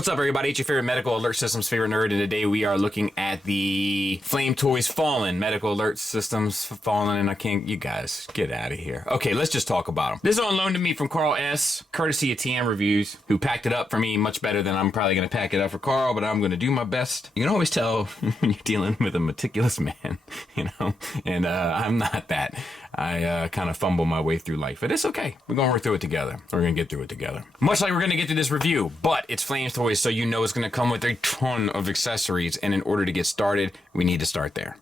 What's up, everybody? It's your favorite medical alert systems favorite nerd, and today we are looking at the Flame Toys Fallen medical alert systems Fallen, and I can't. You guys get out of here. Okay, let's just talk about them. This is on loan to me from Carl S, courtesy of TM Reviews, who packed it up for me much better than I'm probably going to pack it up for Carl, but I'm going to do my best. You can always tell when you're dealing with a meticulous man, you know, and I'm not that. I kind of fumble my way through life, but it's okay. We're going to work through it together. We're going to get through it together. Much like we're going to get through this review, but it's Flame Toys, so you know it's going to come with a ton of accessories, and in order to get started, we need to start there.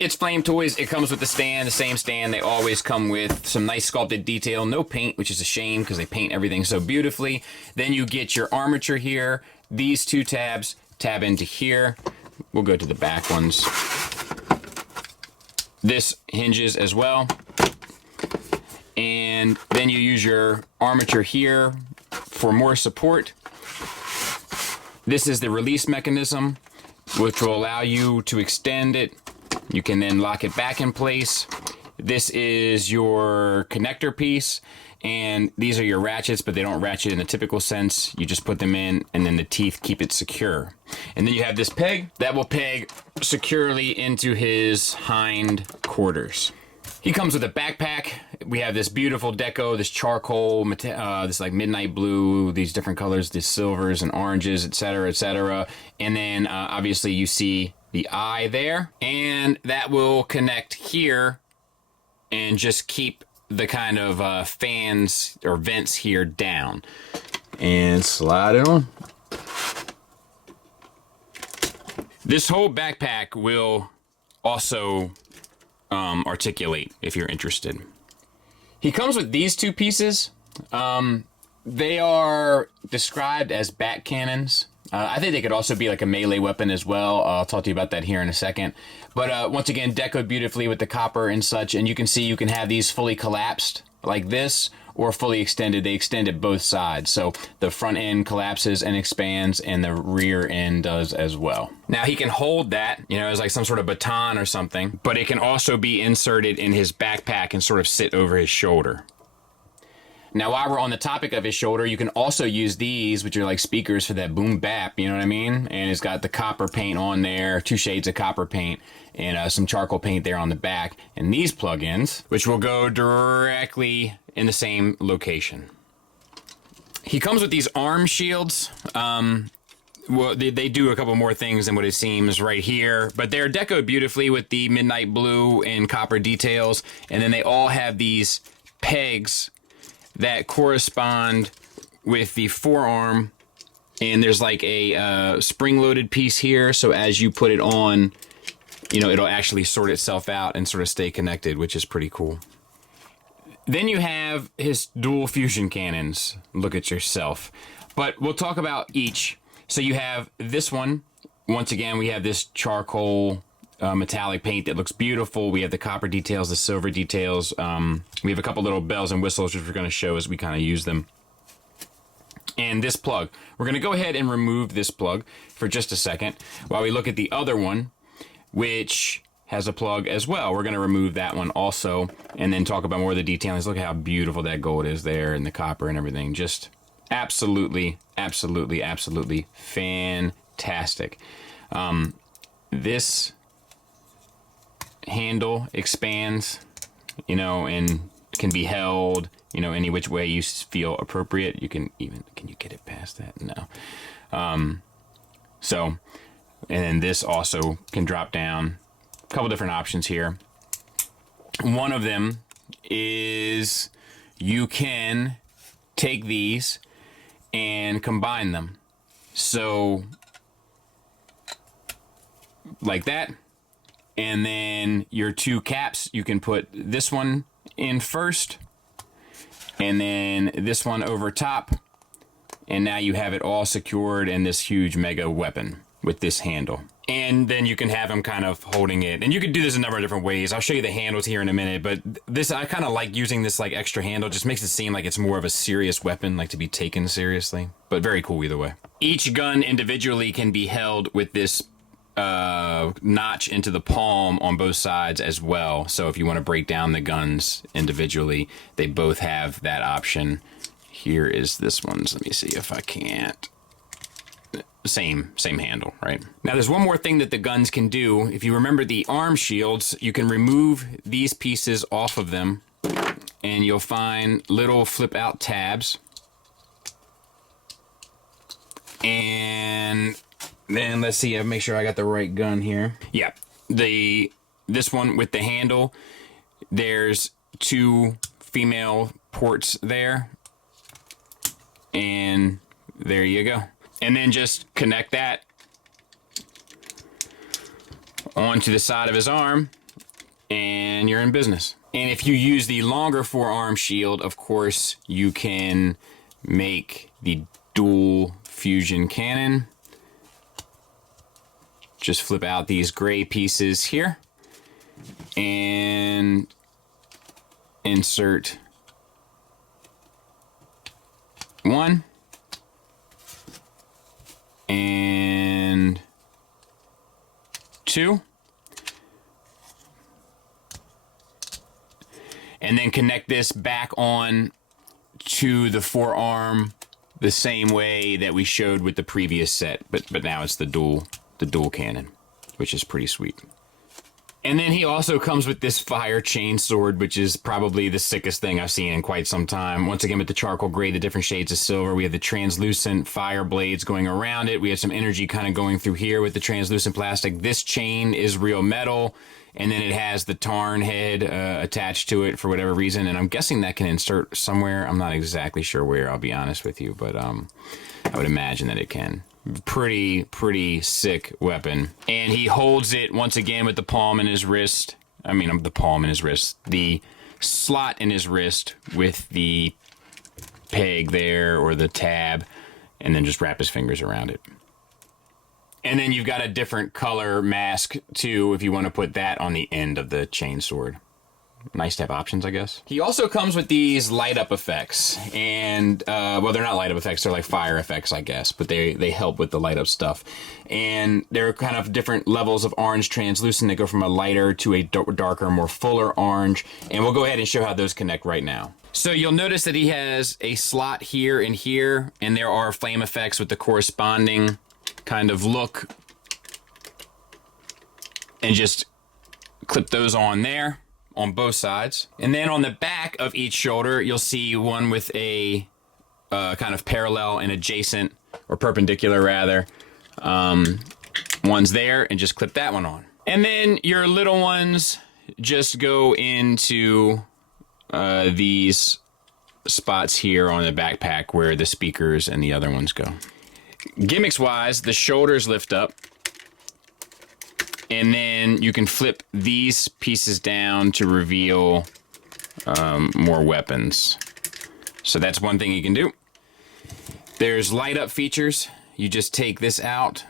It's Flame Toys. It comes with the stand, the same stand. They always come with some nice sculpted detail, no paint, which is a shame because they paint everything so beautifully. Then you get your armature here. These two tabs tab into here. We'll go to the back ones. This hinges as well. And then you use your armature here for more support. This is the release mechanism, which will allow you to extend it. You can then lock it back in place. This is your connector piece, and these are your ratchets, but they don't ratchet in the typical sense. You just put them in, and then the teeth keep it secure. And then you have this peg that will peg securely into his hind quarters. He comes with a backpack. We have this beautiful deco, this charcoal, this like midnight blue, these different colors, these silvers and oranges, etc., etc. And then obviously you see the eye there, and that will connect here and just keep the kind of fans or vents here down. And slide it on. This whole backpack will also articulate if you're interested. He comes with these two pieces. They are described as bat cannons. I think they could also be like a melee weapon as well. I'll talk to you about that here in a second. But once again, decoed beautifully with the copper and such, and you can see you can have these fully collapsed like this, or fully extended. They extend at both sides, so the front end collapses and expands, and the rear end does as well. Now he can hold that, you know, as like some sort of baton or something, but it can also be inserted in his backpack and sort of sit over his shoulder. Now, while we're on the topic of his shoulder, you can also use these, which are like speakers for that boom bap, you know what I mean? And it's got the copper paint on there, 2 shades of copper paint, and some charcoal paint there on the back. And these plugins, which will go directly in the same location. He comes with these arm shields. Well, they do a couple more things than what it seems right here, but they're decoed beautifully with the midnight blue and copper details. And then they all have these pegs that correspond with the forearm, and there's like a spring-loaded piece here, so as you put it on, you know, it'll actually sort itself out and sort of stay connected, which is pretty cool. Then you have his dual fusion cannons. Look at yourself. But we'll talk about each. So you have this one. Once again, we have this charcoal metallic paint that looks beautiful. We have the copper details, the silver details. We have a couple little bells and whistles, which we're going to show as we kind of use them. And this plug. We're going to go ahead and remove this plug for just a second while we look at the other one, which has a plug as well. We're going to remove that one also, and then talk about more of the details. Look at how beautiful that gold is there, and the copper and everything. Just absolutely, absolutely, absolutely fantastic. This handle expands, you know, and can be held, you know, any which way you feel appropriate. You can even, can you get it past that? No. So, and then this also can drop down. A couple different options here. One of them is you can take these and combine them. So, like that. And then your 2 caps, you can put this one in first, and then this one over top, and now you have it all secured in this huge mega weapon with this handle. And then you can have him kind of holding it, and you can do this a number of different ways. I'll show you the handles here in a minute, but this, I kind of like using this like extra handle. Just makes it seem like it's more of a serious weapon, like to be taken seriously, but very cool either way. Each gun individually can be held with this notch into the palm on both sides as well. So if you want to break down the guns individually, they both have that option. Here is this one. Let me see if I can't same handle, right? Now there's one more thing that the guns can do. If you remember the arm shields, you can remove these pieces off of them and you'll find little flip out tabs. And then let's see, make sure I got the right gun here. Yeah, this one with the handle, there's 2 female ports there. And there you go. And then just connect that onto the side of his arm and you're in business. And if you use the longer forearm shield, of course, you can make the dual fusion cannon. Just flip out these gray pieces here and insert 1 and 2, and then connect this back on to the forearm the same way that we showed with the previous set, but now it's the dual cannon, which is pretty sweet. And then he also comes with this fire chain sword, which is probably the sickest thing I've seen in quite some time. Once again, with the charcoal gray, the different shades of silver, we have the translucent fire blades going around it. We have some energy kind of going through here with the translucent plastic. This chain is real metal, and then it has the tarn head attached to it for whatever reason. And I'm guessing that can insert somewhere. I'm not exactly sure where, I'll be honest with you, but I would imagine that it can. Pretty sick weapon. And he holds it once again with the palm in his wrist. I mean, the palm in his wrist. The slot in his wrist with the peg there, or the tab, and then just wrap his fingers around it. And then you've got a different color mask too, if you want to put that on the end of the chainsword. Nice to have options, I guess. He also comes with these light up effects, and well, they're not light up effects, they're like fire effects, I guess, but they help with the light up stuff. And they're kind of different levels of orange translucent. They go from a lighter to a darker, more fuller orange, and we'll go ahead and show how those connect right now. So you'll notice that he has a slot here and here, and there are flame effects with the corresponding kind of look, and just clip those on there on both sides. And then on the back of each shoulder, you'll see one with a kind of parallel and adjacent, or perpendicular rather, ones there, and just clip that one on. And then your little ones just go into these spots here on the backpack where the speakers and the other ones go. Gimmicks wise, the shoulders lift up, and then you can flip these pieces down to reveal more weapons. So that's one thing you can do. There's light up features. You just take this out,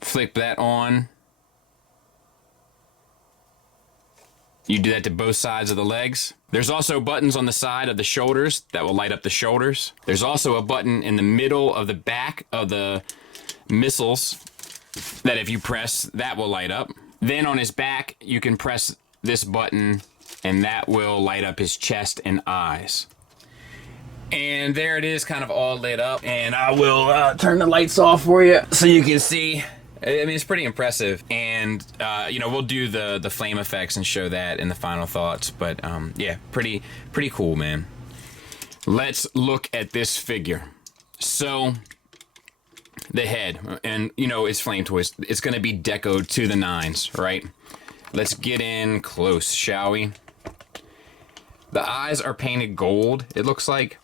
flip that on. You do that to both sides of the legs. There's also buttons on the side of the shoulders that will light up the shoulders. There's also a button in the middle of the back of the missiles that if you press, that will light up. Then on his back, you can press this button and that will light up his chest and eyes. And there it is, kind of all lit up. And I will turn the lights off for you so you can see. I mean, it's pretty impressive. And, you know, we'll do the flame effects and show that in the final thoughts. But, yeah, pretty cool, man. Let's look at this figure. So, the head, and, you know, it's Flame Toys. It's going to be decoed to the nines, right? Let's get in close, shall we? The eyes are painted gold, it looks like.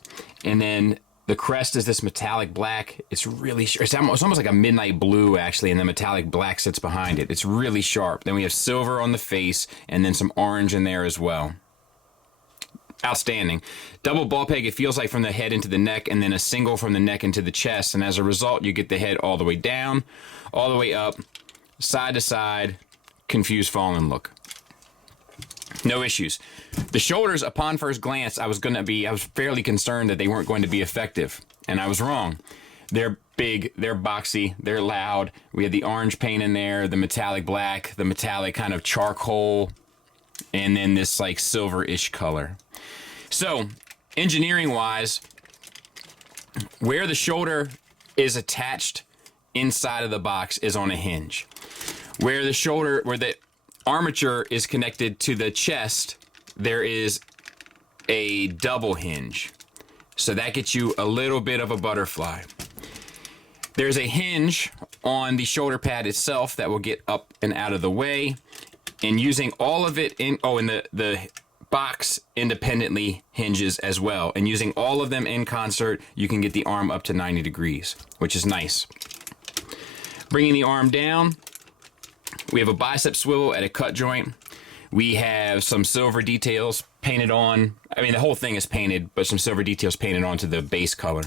And then the crest is this metallic black. It's really it's almost like a midnight blue, actually, and the metallic black sits behind it. It's really sharp. Then we have silver on the face, and then some orange in there as well. Outstanding. Double ball peg, it feels like, from the head into the neck, and then a single from the neck into the chest. And as a result, you get the head all the way down, all the way up, side to side, confused fallen look. No issues. The shoulders, upon first glance, I was fairly concerned that they weren't going to be effective. And I was wrong. They're big, they're boxy, they're loud. We had the orange paint in there, the metallic black, the metallic kind of charcoal, and then this like silver-ish color. So, engineering-wise, where the shoulder is attached inside of the box is on a hinge. Where the armature is connected to the chest, there is a double hinge. So that gets you a little bit of a butterfly. There's a hinge on the shoulder pad itself that will get up and out of the way. And using all of it and the box independently hinges as well. And using all of them in concert, you can get the arm up to 90 degrees, which is nice. Bringing the arm down, we have a bicep swivel at a cut joint. We have some silver details painted on. I mean, the whole thing is painted, but some silver details painted onto the base color.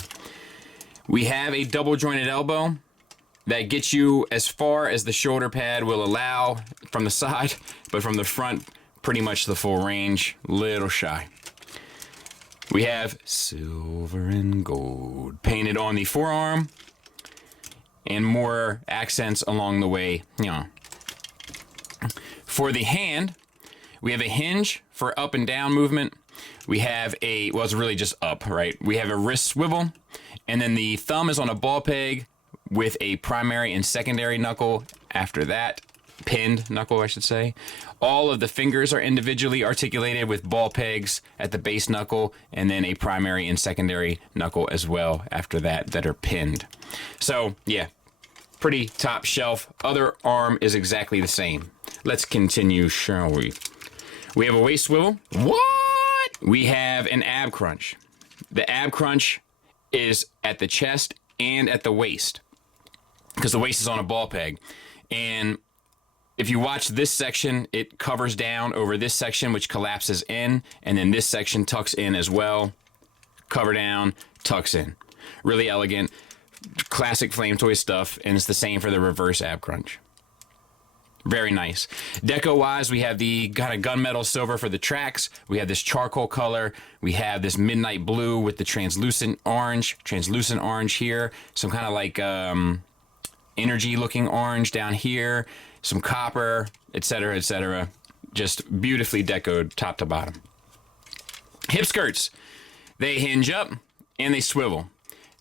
We have a double jointed elbow that gets you as far as the shoulder pad will allow from the side, but from the front, pretty much the full range, little shy. We have silver and gold painted on the forearm and more accents along the way, For the hand, we have a hinge for up and down movement. We have it's really just up, right? We have a wrist swivel, and then the thumb is on a ball peg with a primary and secondary knuckle after that. Pinned knuckle, I should say. All of the fingers are individually articulated with ball pegs at the base knuckle, and then a primary and secondary knuckle as well after that are pinned. So, yeah, pretty top shelf. Other arm is exactly the same. Let's continue, shall we? We have a waist swivel. What? We have an ab crunch. The ab crunch is at the chest and at the waist, because the waist is on a ball peg. And if you watch this section, it covers down over this section, which collapses in, and then this section tucks in as well. Cover down, tucks in. Really elegant, classic Flame Toy stuff, and it's the same for the reverse ab crunch. Very nice. Deco-wise, we have the kind of gunmetal silver for the tracks. We have this charcoal color. We have this midnight blue with the translucent orange here. Some kind of like energy-looking orange down here. Some copper, etc., etc. Just beautifully decoed top to bottom. Hip skirts. They hinge up and they swivel.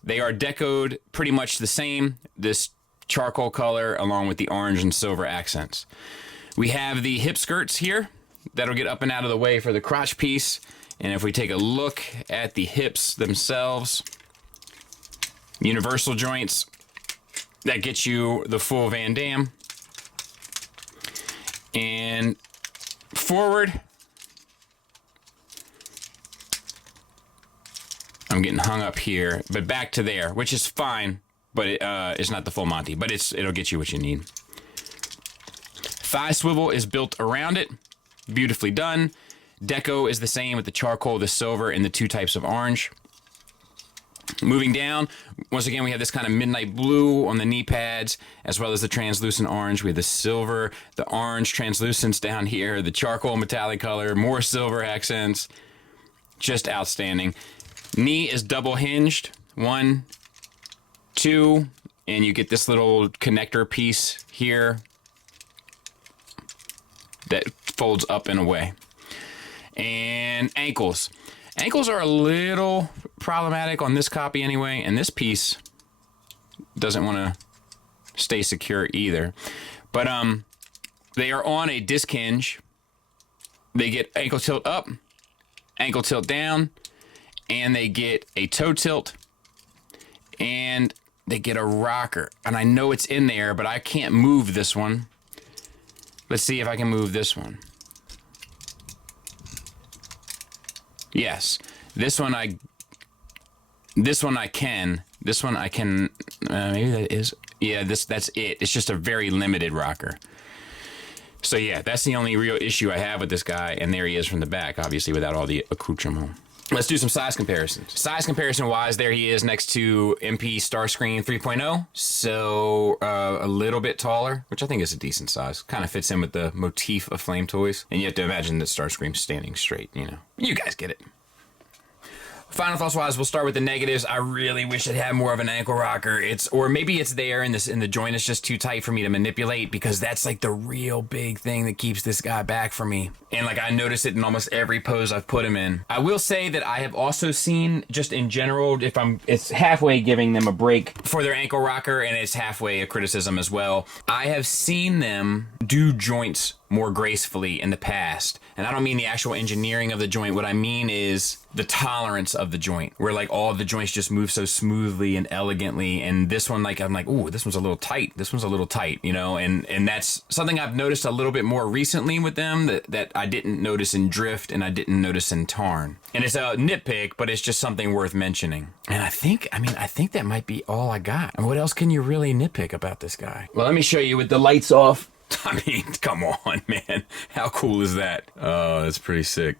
They are decoed pretty much the same. This charcoal color along with the orange and silver accents. We have the hip skirts here. That'll get up and out of the way for the crotch piece. And if we take a look at the hips themselves, universal joints, that gets you the full Van Damme. And forward, I'm getting hung up here, but back to there, which is fine, but it's not the full Monty, but it'll get you what you need. Thigh swivel is built around it, beautifully done. Deco is the same with the charcoal, the silver, and the two types of orange. Moving down, once again, we have this kind of midnight blue on the knee pads, as well as the translucent orange. We have the silver, the orange translucence down here, the charcoal metallic color, more silver accents. Just outstanding. Knee is double hinged. 1, 2, and you get this little connector piece here that folds up and away. And ankles. Ankles are a little problematic on this copy anyway, and this piece doesn't want to stay secure either. But they are on a disc hinge. They get ankle tilt up, ankle tilt down, and they get a toe tilt, and they get a rocker. And I know it's in there, but I can't move this one. Let's see if I can move this one. Yes, this one I can. Maybe that is. Yeah, that's it. It's just a very limited rocker. So yeah, that's the only real issue I have with this guy. And there he is from the back, obviously without all the accoutrement. Let's do some size comparisons. Size comparison wise, there he is next to MP Starscream 3.0. So a little bit taller, which I think is a decent size. Kind of fits in with the motif of Flame Toys. And you have to imagine that Starscream's standing straight, you know. You guys get it. Final thoughts wise, we'll start with the negatives. I really wish it had more of an ankle rocker. Or maybe it's there and the joint is just too tight for me to manipulate, because that's like the real big thing that keeps this guy back for me. And like I notice it in almost every pose I've put him in. I will say that I have also seen, just in general, it's halfway giving them a break for their ankle rocker, and it's halfway a criticism as well. I have seen them do joints more gracefully in the past. And I don't mean the actual engineering of the joint. What I mean is the tolerance of the joint, where like all of the joints just move so smoothly and elegantly. And this one, like, I'm like, ooh, this one's a little tight. This one's a little tight, you know? And that's something I've noticed a little bit more recently with them that I didn't notice in Drift and I didn't notice in Tarn. And it's a nitpick, but it's just something worth mentioning. And I think that might be all I got. And what else can you really nitpick about this guy? Well, let me show you with the lights off. I mean, come on, man. How cool is that? Oh, that's pretty sick.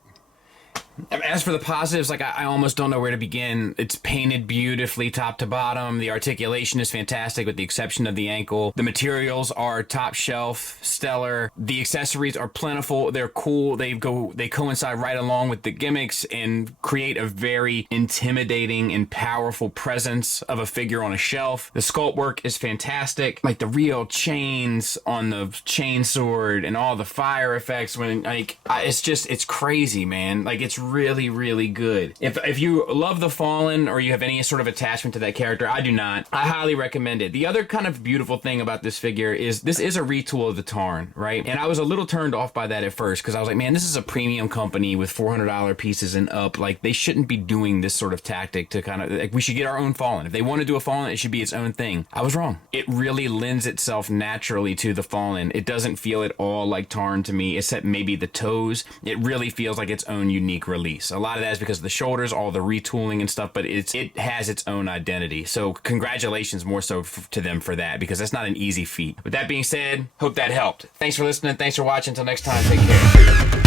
As for the positives, like I almost don't know where to begin. It's painted beautifully top to bottom. The articulation is fantastic with the exception of the ankle. The materials are top shelf, stellar. The accessories are plentiful. They're cool. They coincide right along with the gimmicks and create a very intimidating and powerful presence of a figure on a shelf. The sculpt work is fantastic. Like the real chains on the chainsword and all the fire effects it's crazy, man. Like it's really, really good. If you love the Fallen or you have any sort of attachment to that character, I do not. I highly recommend it. The other kind of beautiful thing about this figure is this is a retool of the Tarn, right? And I was a little turned off by that at first because I was like, man, this is a premium company with $400 pieces and up. Like they shouldn't be doing this sort of tactic to kind of like, we should get our own Fallen. If they want to do a Fallen, it should be its own thing. I was wrong. It really lends itself naturally to the Fallen. It doesn't feel at all like Tarn to me, except maybe the toes. It really feels like its own unique release. A lot of that is because of the shoulders, all the retooling and stuff, but it has its own identity. So congratulations more so to them for that, because that's not an easy feat. With that being said, hope that helped. Thanks for listening. Thanks for watching. Until next time, take care.